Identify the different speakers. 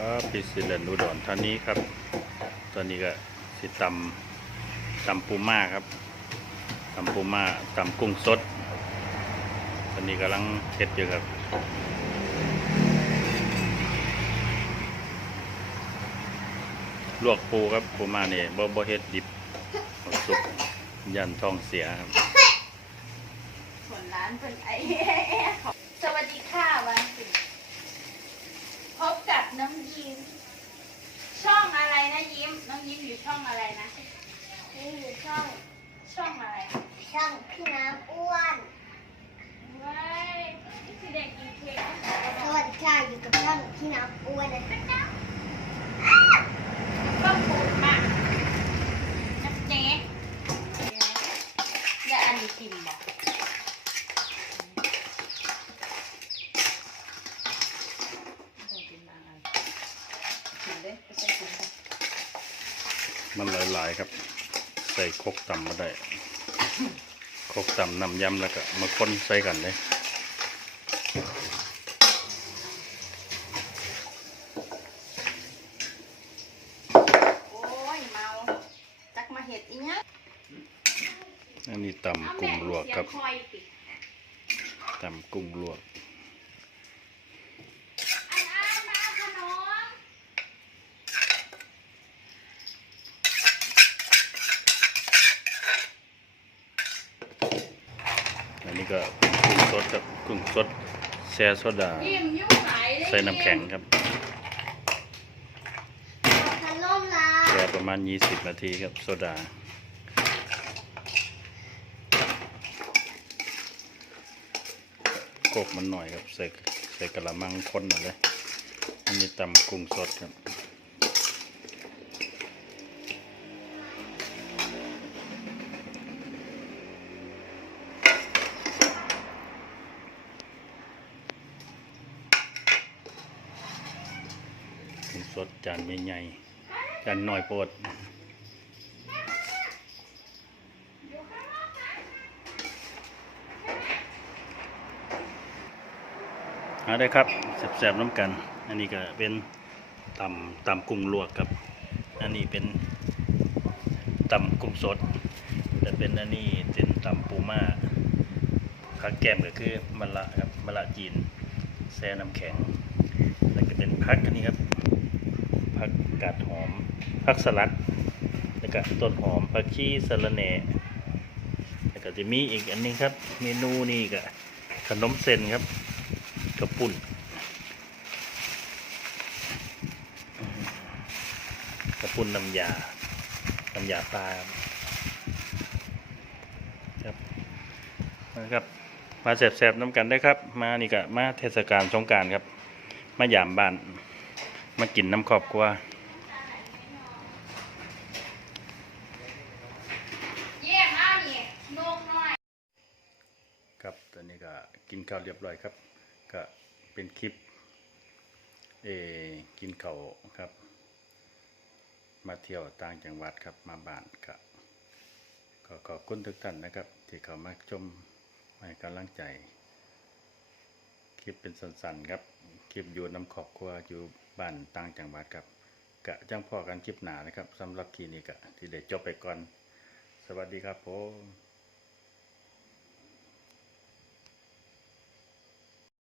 Speaker 1: ครับพี่ศิเลนอุดรธานี้ครับ ตอนนี้ก็สิตำตำปูม่าครับตำปูม่าตำกุ้งสด ตอนนี้กำลังเฮ็ดอยู่ครับลวกปูครับปูม่าเนี่ยบ่บ่เฮ็ดดิบสุกยันท้องเสียครับ
Speaker 2: ส่วนร้านเป็นไอสวัสดีค่ะวันสิ พบกับน้องยิ้ม ช่องอะไรนะยิ้ม น้องยิ้มอยู่ช่องอะไรนะ
Speaker 3: นี่อยู่ช่อง
Speaker 2: ช่องอะไร
Speaker 3: ช่องพี่น้ำอ้วน
Speaker 2: ว้ายนี่คือเด็กกินเค้กนะ
Speaker 3: สวัสดีค่ะอยู่กับช่องพี่น้ำอ้วนนะคะ
Speaker 2: ต้องปูดมากนักเจ๊อย่าอันนี้กินบอกต้องกินบางอันกินเลยไปใส่ถุงก่อน
Speaker 1: มันหลายๆครับ ใส่ครกตำมาได้ครกตำน้ำยำแล้วก็มาคนใส่กันเลย
Speaker 2: โอ้ยเมาจักมาเห็ดอีเนี้ย
Speaker 1: อันนี้ตำกุ้งลวกครับ
Speaker 2: เสียงคอยติ
Speaker 1: ตำกุ้งลวก
Speaker 2: อันอันมาเอาขนม
Speaker 1: อันนี้ ก็กุ้งสดครับกุ้งสดแช่โซดา
Speaker 2: ยิ้มยุ่งไหลเลย
Speaker 1: ใส่น้ำแข็งครับ
Speaker 3: ขนมลา
Speaker 1: แช่ประมาณ 20 นาทีครับโซดาโกกมันหน่อยครับ ใส่ใส่กระมังคนมาเลยอันนี้ตำกุ้งสดครับ กุ้งสดจานใหญ่ๆจานหน้อยโปรดเอาได้ครับแสบๆน้ำกัน อันนี้ก็เป็นตำตำกุ้งลวกครับ อันนี้เป็นตำกุ้งสด แต่เป็นอันนี้เป็นตำปูม่าผักแก้มก็คือมะละครับมะละจีนแช่น้ำแข็งแล้วก็เป็นพักอันนี้ครับ ผักกาดหอมผักสลัดแล้วก็ต้นหอมผักชีสะระแหน่แล้วก็จะมีอีกอันนึงครับ เมนูนี่ก็ขนมเส้นครับกระปุ่นกระปุ่นน้ำยาน้ำยาปลาครับครับมาครับมาแสบๆน้ำกันได้ครับ มานี่ก็มาเทศกาลสงการครับ มายามบ้าน มากินน้ำขอบกว่าครับตอนนี้ก็กินข้าวเรียบร้อยครับ ก็เป็นคลิปเอกินข้าวครับ มาเที่ยวต่างจังหวัดครับมาบ้านครับก็ขอบคุณทุกท่านนะครับ ที่เข้ามาชมให้กำลังใจ คลิปเป็นสั้นๆครับ คลิปอยู่น้ำขอบครัวอยู่บ้านต่างจังหวัดครับกะจังพ่อกันคลิปหนานะครับสำหรับคลิปนี้กะที่เด้จบไปก่อน สวัสดีครับผม